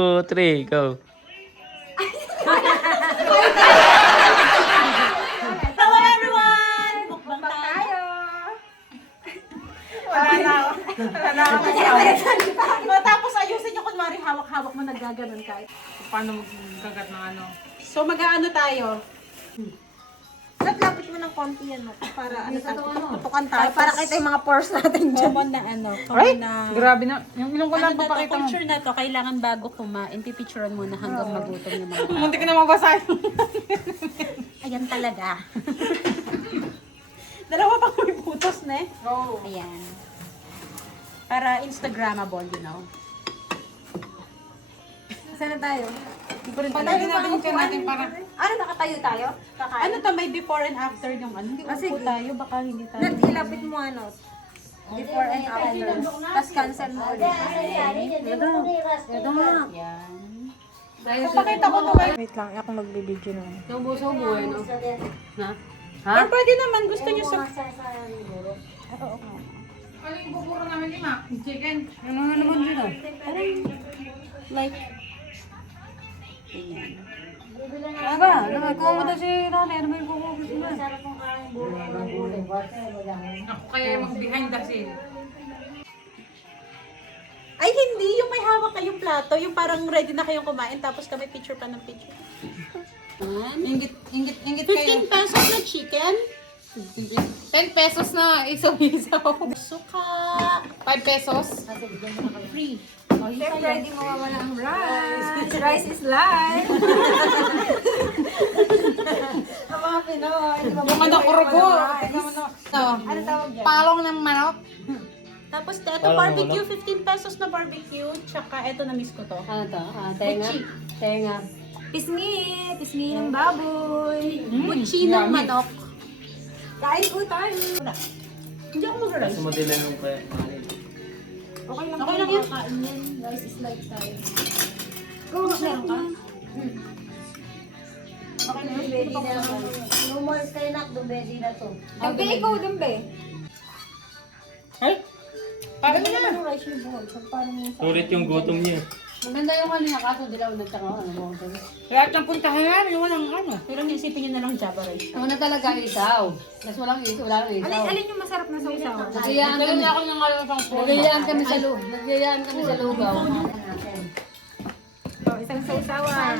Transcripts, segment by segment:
2, 3, go. Hello everyone! Mukbang tayo! Wala na ako Matapos ayusin nyo kunwari hawak-hawak mo naggaganon ka. Paano magkagat ng ano? So mag-aano tayo? Lapit mo ng konti yan, no? Para tutukan tayo. Para kita yung mga pores natin dyan. Common na ano. Ay! Common na... Grabe na. Yung ilong ko Ano lang na to, papakita mo. culture na to, kailangan bago kumain, pipicturean mo na hanggang magutom yung mga tao. Munti ka na magbasa. Ayan talaga. Dalawa pang may putos, ne? Oo. Ayan. Para Instagrammable, you know. Saan na tayo? Pwede natin yung tiyan natin para... Ano, nakatayo tayo? Kakain? Ano to, may before and after yung ano? Hindi sige. upo tayo, baka hindi tayo. Nat, ilapit mo ano? Before and after. Tapos cancel mo ulit. Ito nga. Yan. Papakita ko to kayo. Wait lang, ako magbibideo na. Subo-subo eh, no? Ha? Or pwede naman, gusto nyo sa... Ano yung buburo namin, Lima? Chicken. Ano nga naman dito? Like... Ayan. Aba, nagkuha mo daw si Rani. Ano ba yung buburo sila? Ako kaya yung mag-behind the scene. Ay, hindi. Yung may hawak kayong plato. Yung parang ready na kayong kumain. Tapos kami picture pa ng picture. Ingit kayo. 15 pesos na chicken. 10 pesos na isaw-isaw. Suka. 5 pesos. Free. Siyempre, hindi mawawala ang rice. Rice is life. Ang mga Pinoy. Yung manok urugo. Ano tawag dyan? Palong ng manok. Tapos ito barbecue. 15 pesos na barbecue. Tsaka ito na miss ko to. Ano to? Tenga? Muchi. Tenga. Pisngi. Pisngi ng baboy. Muchi ng manok. Kain po tayo. Hindi ako mag-rice. Sumodelan nung kanin. Okay lang. Okay lang yan. Kain yan. Rice is life tayo. Go, meron ka? Okay na, ready na naman. Lumalis kayo na, dumedi na to. Dambe, ikaw dambe. Ay? Parang na. Ano rice yung buhol? Parang yung Sulit yung gutom niya. Maganda yung kanina kaso dilaw na tsaka ano mo. Lahat ng puntahan yan. Yung walang ano. Pero isipin nyo na lang Java rice. Ano na talaga isaw. Tapos walang isaw, wala nang isaw. Alin yung masarap na sausaw? Nagayaan kami. Kaya ako ng ngayon sa phone. Nagayaan kami sa lugaw. Nagayaan kami sa lugaw. Ito, isang sausawan.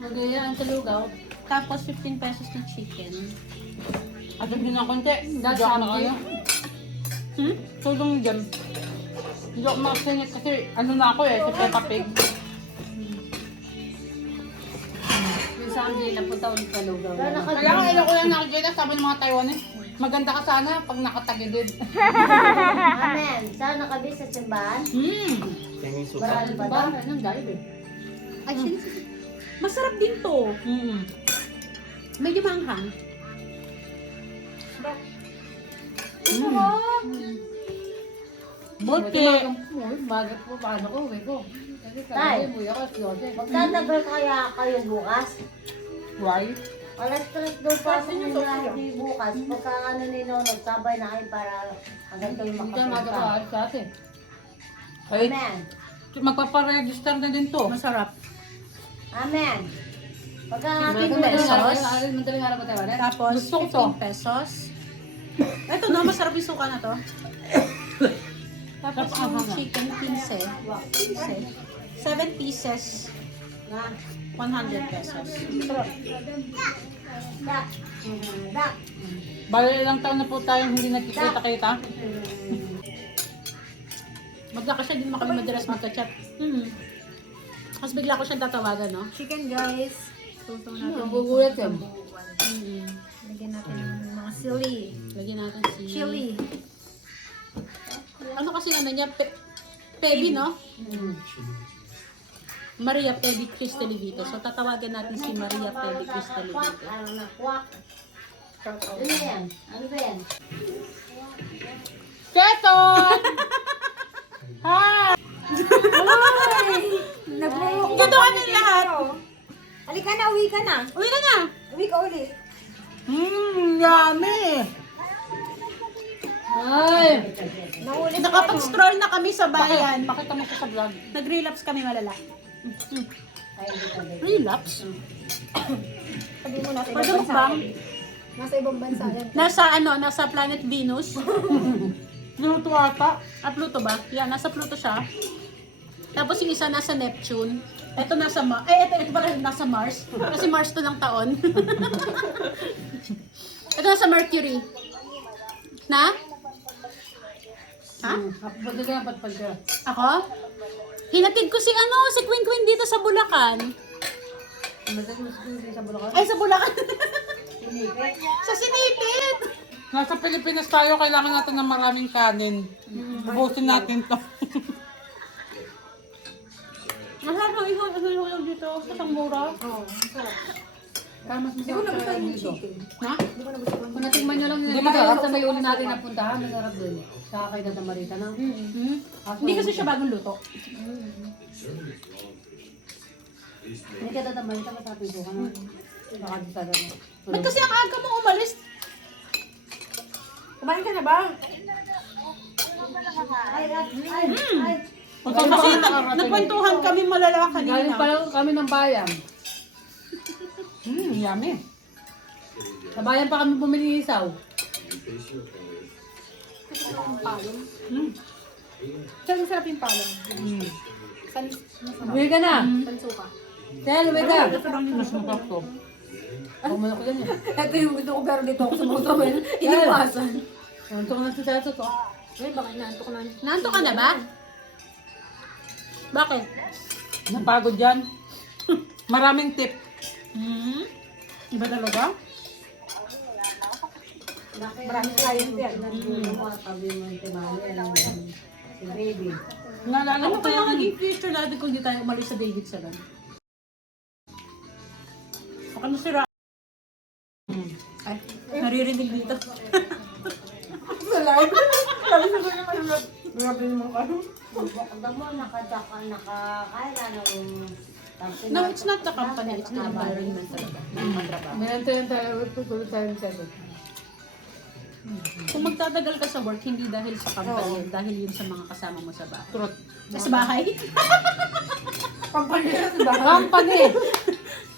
Nagayaan sa lugaw. Tapos 15 pesos na chicken. Atog din ng konti. That's Diyan na kayo. Tulong dyan. Hindi ako makasingit kasi ano na ako eh, si Peppa Pig. Yung Sunday, napunta ulit sa lugaw. Kaya nga ilan ko lang nakikita sabi ng mga Taiwanese. Maganda ka sana pag nakatagilid. Amen. Saan nakabi sa simbahan? Kaya yung suka. Marami pa daw. Anong dive eh? Ay, masarap din to. Medyo manghang. Buti. Bagat po, paano ko, uwi ko. Kasi Tay. kaya mo ako, Jose. Magtatagal kaya kayo bukas? Why? Alas 3 doon pa sa hindi bukas. Pagka ano ni Nonod, sabay na kayo para hanggang kayo Hindi tayo makapunta. magkakaalis sa atin. Ay, Amen. magpaparegister na din to. Masarap. Amen. Pagka pesos. Madaling araw pa tayo, Walet? Tapos Gusto ko to. 15 pesos. Ito na, masarap yung suka na to. Tapos yung chicken, 15. 7 pieces na 100 pesos. Bali ilang taon na po tayong hindi nagkikita-kita. Magla kasi din kami madalas magka-chat. Tapos bigla ko siyang tatawagan, no? Chicken guys. Sausaw natin. Nagugulat yan. Lagyan natin ng mga sili. Lagyan natin si... Chili. Ano kasi ano niya? Pebi, no? Maria Pebi Cristalivito. So tatawagan natin si Maria Pebi Cristalivito. Ano na, kwak. Ano yan? Ano ba yan? Keton! Nagmumukbang Ganda kami kami lahat. dito. Halika na, uwi ka na. Uwi ka na! Uwi ka uli. Yummy! Ay! Nakapag-stroll na kami sa bayan. Pakita mo ko sa vlog. Nag-relapse kami malala. Ay, hindi ka din. Relapse? Sabi mo nasa Pwede ibang bansa. mukbang? Nasa ibang bansa yan. Nasa planet Venus. Luto ata. Pluto ba? Yeah, nasa Pluto siya. Tapos yung isa nasa Neptune. Ito nasa ito pala nasa Mars. Kasi Mars to ng taon. Ito nasa Mercury. Na? Ha? Pwede ka na patpad ka. Ako? Hinatid ko si Queen Queen dito sa Bulacan. Masaya mo sa Bulacan. Ay, sa Bulacan. Sa Sinipit. Nasa Pilipinas tayo, kailangan natin ng maraming kanin. Ubusin natin to. Masarap ang ihulog dito sa Sanggura. Oo, masarap. Para mas Hindi ko masarap nagustuhan yung dito. chicken. Ha? Hindi ko nagustuhan. Kung natikman nyo lang Di nila ba dito, sarap? sa may uli natin napuntahan, masarap dun. Sa kay Tata Marita na. Hmm? Hindi kasi siya bagong luto. Hindi ka Tata Marita, masarap yung suka na. Baka di talaga. Ba't kasi ang aga mo umalis? Kumain ka na ba? Kasi nagkwentuhan kami malala Galing kanina. pa lang kami ng bayan. Yummy. Sa bayan pa kami bumili ng isaw. Saan masarap yung palong? San Uwi ka na. suka? Tel, uwi ka. Mas masarap to. Pumunok ko dyan eh. Ito yung gusto ko pero dito ako sa mga tawin. Iniwasan. Antok na si Tato to. Ay, baka inaantok na. Nanto ka na ba? Bakit? Napagod yan. Maraming tip. Hmm? Iba talaga? Maraming client yan. Sabi mo yung timali, si baby. Naalala Ano ko kaya yung maging future natin kung di tayo umalis sa David Salon? Baka nasira. Ay, naririnig dito. Sa live. Sabi ko na kayo. Grabe naman kayo. Alam mo, nakakailan ng... No, it's not the company, it's the environment talaga. Mayroon tayong tayo, tutulog tayo ng Tato. Kung magtatagal ka sa work, hindi dahil sa company, dahil yun sa mga kasama mo sa bahay. truth. Sa bahay? Pampalira sa bahay. Company!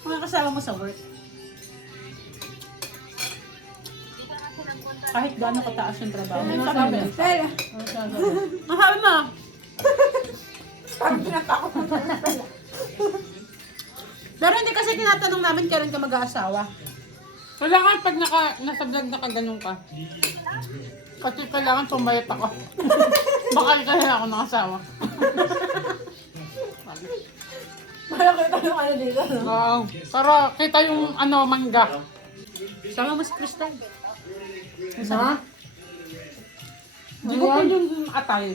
Mga kasama mo sa work. Kahit gaano kataas yung trabaho. Ano Ano sabi? sabi? Ano Ang sabi mo? Parang pinatakot mo sa Pero hindi kasi tinatanong namin kailan ka mag-aasawa. Kailangan pag nasa vlog nakaganong ka. Kasi kailangan sumayat ako. Baka kaya ako ng asawa. Malaki tayo ano dito. Oo. Para kita yung mangga. Sama mo si Crystal. Ha? Hindi ko po yung atay.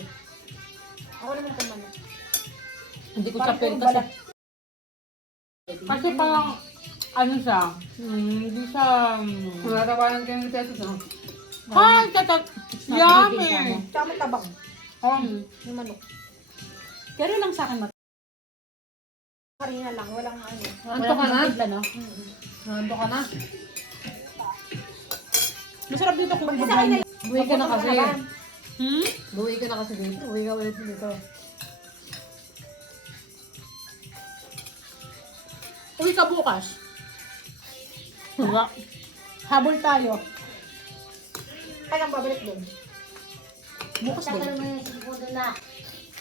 Ako naman kumano. Hindi ko sa pen kasi. Kasi parang, siya, hindi siya, Natawanan kayo ng Tato to. hi, tatat, yummy! Tsaka may tabang. Yung manok. Pero lang sa akin Karina lang. Walang ano. Antok ka na? Bigla, no? Antok ka na? Masarap dito kung Isa ka na. mag-blind. Buwi ka na kasi. Hmm? Buwi ka na kasi dito. Buwi ka ulit dito. Uwi ka bukas. Habol tayo. Kailan babalik doon? Bukas Saka din. naman yung segundo na.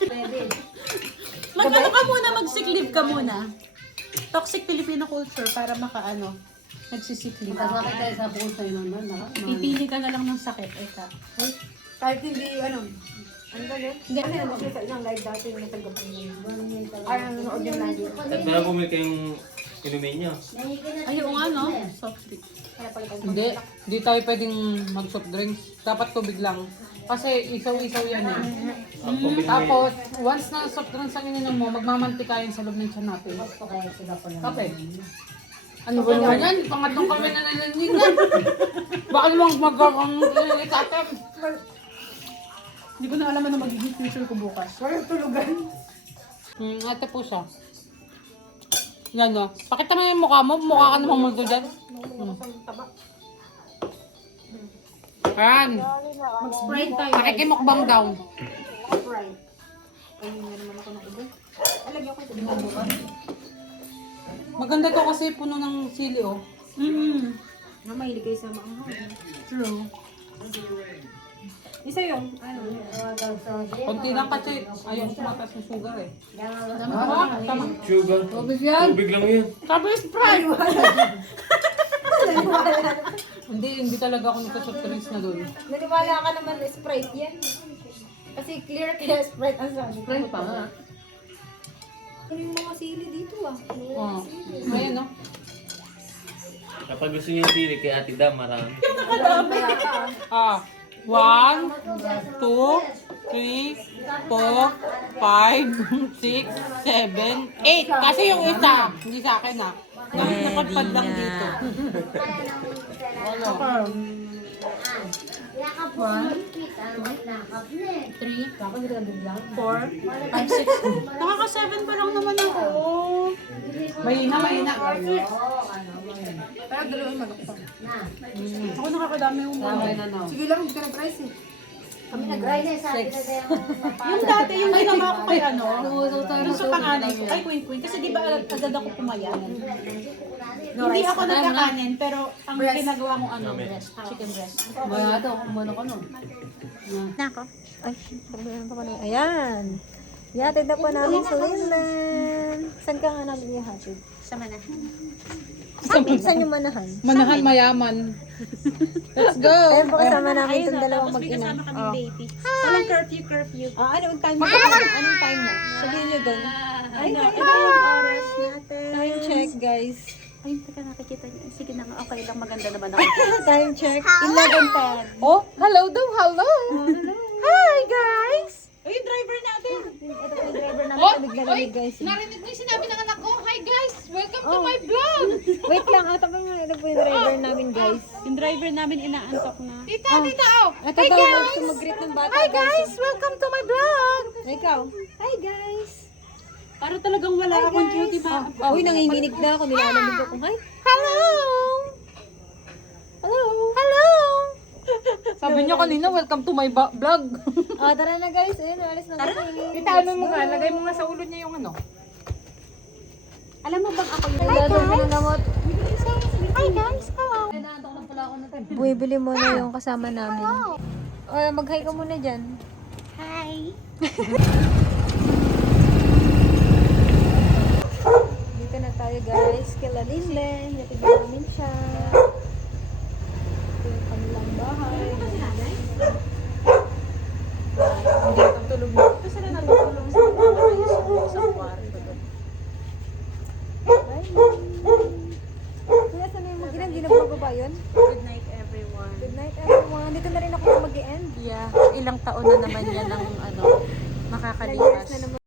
Baby. Mag-ano ka muna, mag-sick leave ka muna. Toxic Filipino culture para nagsisick leave. Magkasakit tayo sa puso yun naman. Pipili ka na lang ng sakit. Eka. Kahit hindi ano. Ano ba yun? Hindi. Kasi ano sa isang live dati yung natanggap ko yun. Ay, nanonood yung lagi. At pala bumili kayong inumin niyo. Ay, oo nga, no? Soft drink. Kaya pala pag Hindi tayo pwedeng mag-soft drinks. Dapat tubig lang. Kasi isaw-isaw yan eh. Tapos, once na soft drinks ang ininom mo, magmamantika yan sa loob ng tiyan natin. Gusto kaya sila po na. Kape. Ano ba naman yan? Pangatlong kami na nalanig yan. Baka namang magkakaroon atem. Hindi ko na alam ano magiging future ko bukas. walang tulugan. Ate po siya. Yan o. Pakita mo yung mukha mo. Mukha ka namang multo dyan. Taba. Ayan. Mag-sprite tayo. Pakikimukbang daw. Sprite. Ayun na naman ako ng iba. Alagyan ko ito. Di ba bukas? Maganda to kasi puno ng sili, oh. Na mahilig kayo sa maanghang. True. Isa yung, ano, Konti lang kasi ayaw tumatas ng sugar, eh. Tama. Tama. Sugar. Tubig lang yun. Sabi Sprite. Hindi talaga ako nagka-soft drinks na doon. naniwala ka naman na Sprite yan. Kasi clear kaya Sprite ang sabi ko. Sprite pa nga. Ano yung mga sili dito ah? Oh. Ayan, no? Kapag gusto niyo yung sili kay Ate Dam, marami. Ah. 1, 2, 3, 4, 5, 6, 7, 8. Kasi yung isa, hindi sa akin ah. Nakapad lang dito. Wala. Yakap po. Yakap na eh. 3, 4, 5, 6. Nakaka-7 pa lang naman ako. Mahina. Pero dalawang manok pa. Ako nakakadami yung mga. Sige lang, hindi ka nag-rice eh. Kami nag-ride na sabi na tayo. Yung dati, yung ginawa ko kay ano, dun sa panganay ko, kay Queen. Kasi di ba agad ako pumayat? Hindi ako nagkakanin, pero ang ginagawa ko ano, breast, chicken breast. Maya daw, kumano ka nun. Nako. Ay, pagbayan pa ko na. Ayan. Ihatid na po namin sa Winland. Saan ka nga namin ihatid? Sa manahan. Saan yung manahan? Manahan mayaman. Let's go! Ayun po kasama namin itong dalawang Tapos may mag-ina. kasama kami baby. Walang curfew. Anong time mo? Anong time mo? Sabihin nyo doon. Ay, yung oras natin. Time check, guys. Ay, teka, nakikita niyo. Sige na nga, okay lang, maganda naman ako. Time check. 11:10. Oh, hello daw, hello! Hi, guys! Ay, yung driver natin. Ito po yung driver namin sa naglalamig, guys. Narinig mo yung sinabi ng anak ko, hi guys! Welcome to Oh. my vlog! Wait lang, ito po yung driver namin, guys. Yung driver namin inaantok na. Tita, oh! Ito daw, gusto mag-greet ng bata. Hi guys! Welcome to my vlog! Ikaw. Hi, guys. Para talagang wala akong duty ma. Uy, nanginginig na ako. Nilalamig ako. Hi. Hello! Hello. Hello! Sabi niyo kanina, welcome to my vlog. Tara na, guys. Ayun, alis na kami. Tita, ano mo nga? Lagay mo nga sa ulo niya yung ano. Alam mo bang ako yung Hi, guys. Hello. Buibili mo na yung kasama namin. Mag-hi ka muna dyan. Hi. Dito na tayo, guys. Kila Linlen. Yatid namin siya. Ito yung kanilang bahay. Hindi itong tulog mo. Kasi na natutulong sa sa kwarto. Bye. Kuya, saan yung mag-ilan? Hindi na bababa yun? Good night everyone. Good night, everyone. Dito na rin ako mag-i-end. Yeah, ilang taon na naman yan ang ano, Ilang years makakalipas. na naman.